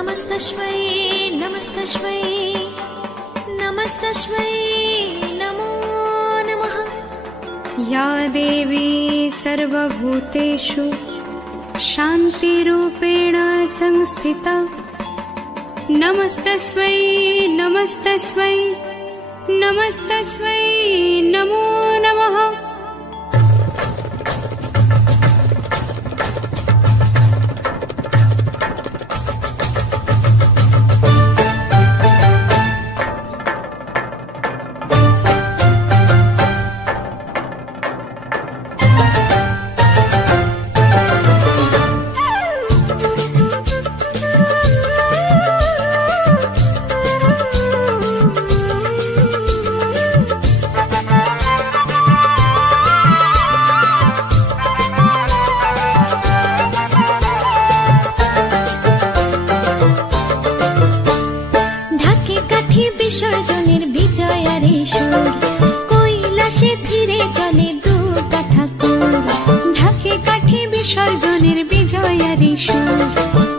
नमस्तस्मै नमस्तस्मै नमस्तस्मै नमो नमः। या देवी सर्वभूतेषु शान्तिरूपेण संस्थिता नमस्तस्मै नमस्तस्मै नमस्तस्मै नमो नमः। বিসর্জনের বিজয়ারে সুর কৈলাসে ফিরে চলে দুর্গা ঠাকুর। ঢাকে কাঠি বিসর্জনের বিজয়ারে সুর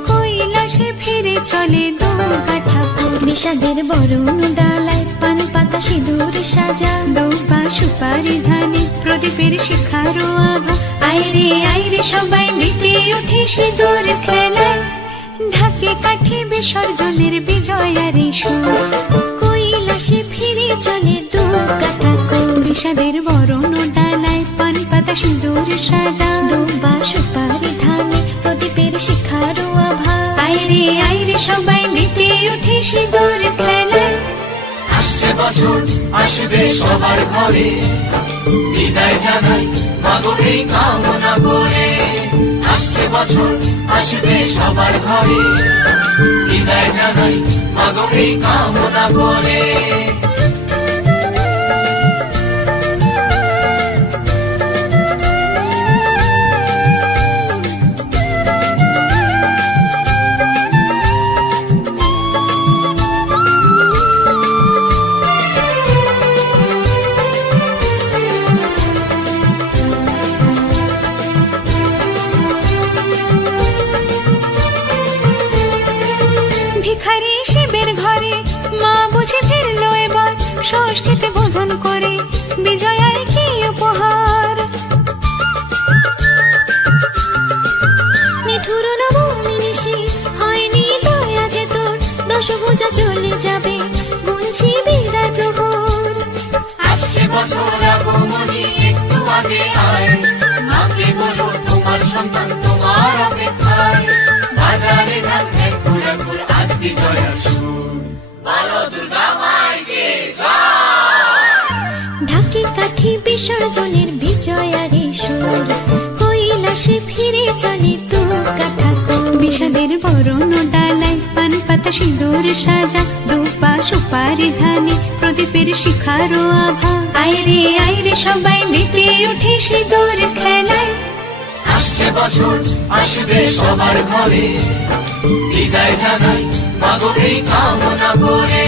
কৈলাসে ফিরে চলে দুর্গা ঠাকুর। বিষাদের বরণ ডালায় পান পাতা সিঁদুর সাজা দৌপা সুপারি ধানে প্রদীপের শিখারো আভা। আইরে সবাই মেতে ওঠে সিঁদুর খেলায়। ঢাকে কাঠি বিসর্জনের বিজয়ারে সুর কৈলাসে ফিরে চলে দুর্গা ঠাকুর। বিষাদের বরণ ডালায় পান পাতা সিঁদুর সাজা দৌপা সুপারি ধানে প্রদীপের শিখারো আভা। আইরে সবাই মেতে ওঠে সিঁদুর খেলায়। আসছে বছর আসবে সবার ঘরে, বিদায় জানাই মাগো এই কামনা করে। আসছে বছর আসবে সবার ঘরে, বিদায় জানাই মাগো এই কামনা করে। ভিখারি শিবের ঘরে মা বুঝে ফিরলো এবার, ষষ্ঠীতে বোধন করে বিজয়ার কি উপহার। নিঠুর নবমী নিশি হয়নি দয়া যে তোর, দশভুজা চলে যাবে গুনছি বিদায় প্রহর। আসছে বছর আগমনী একটু আগে আয়, মাকে বলো তোমার সন্তান তোমার অপেক্ষায়। বাজারে ধান ঘুরে আজ বিজয়ার সুর, বলো দুর্গা মাইকে জয়। ঢাকে কাঠি বিসর্জনের বিজয়ারে সুর কৈলাসে ফিরে চলে দুর্গা ঠাকুর। বিষাদের বরণ ডালায় পান পাতা সিঁদুর সাজা দৌপা সুপারি ধানে প্রদীপের শিখারো আভা। আইরে সবাই মেতে ওঠে সিঁদুর খেলায়। আসছে বছর আসবে সবার ঘরে, বিদায় জানাই মাগো এই কামনা করে।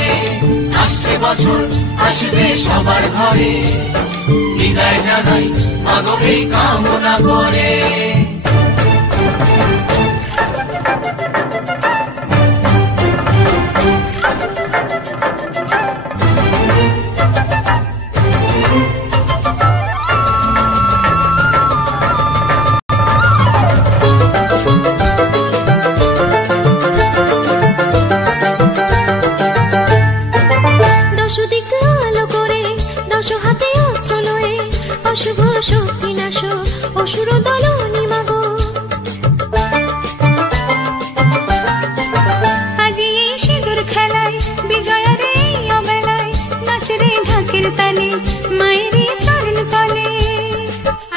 আসছে বছর আসবে সবার ঘরে, বিদায় জানাই মাগো এই কামনা করে। অশুভ শক্তি নাশ অসুর দলনি মাগো। আজি এই সিঁদুর খেলায় বিজয়ার এই অবেলায় নাচরে ঢাকের তালে মায়ের চরণ তলে।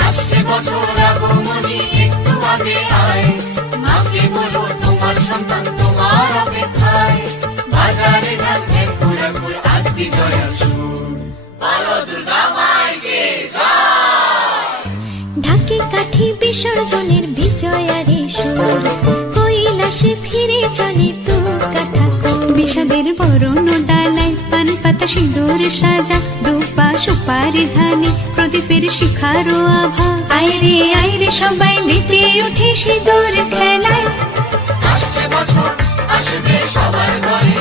আসছে বছর আগমনী একটু আগে আয়, মাকে বলো তোমার সন্তান তোমার অপেক্ষায়। বাজারে ধান ঘুরে আজ বিজয়ার সুর, বলো দুর্গা মাইকে জয়। ঢাকে কাঠি বিসর্জনের বিজয়ারে সুর কৈলাসে ফিরে চলে দুর্গা ঠাকুর। বিষাদের বরণ ডালায় পান পাতা সিঁদুর সাজা দৌপা সুপারি ধানে প্রদীপের শিখারো আভা। আইরে সবাই মেতে ওঠে সিঁদুর খেলায়। আসছে বছর আসবে সবার ঘরে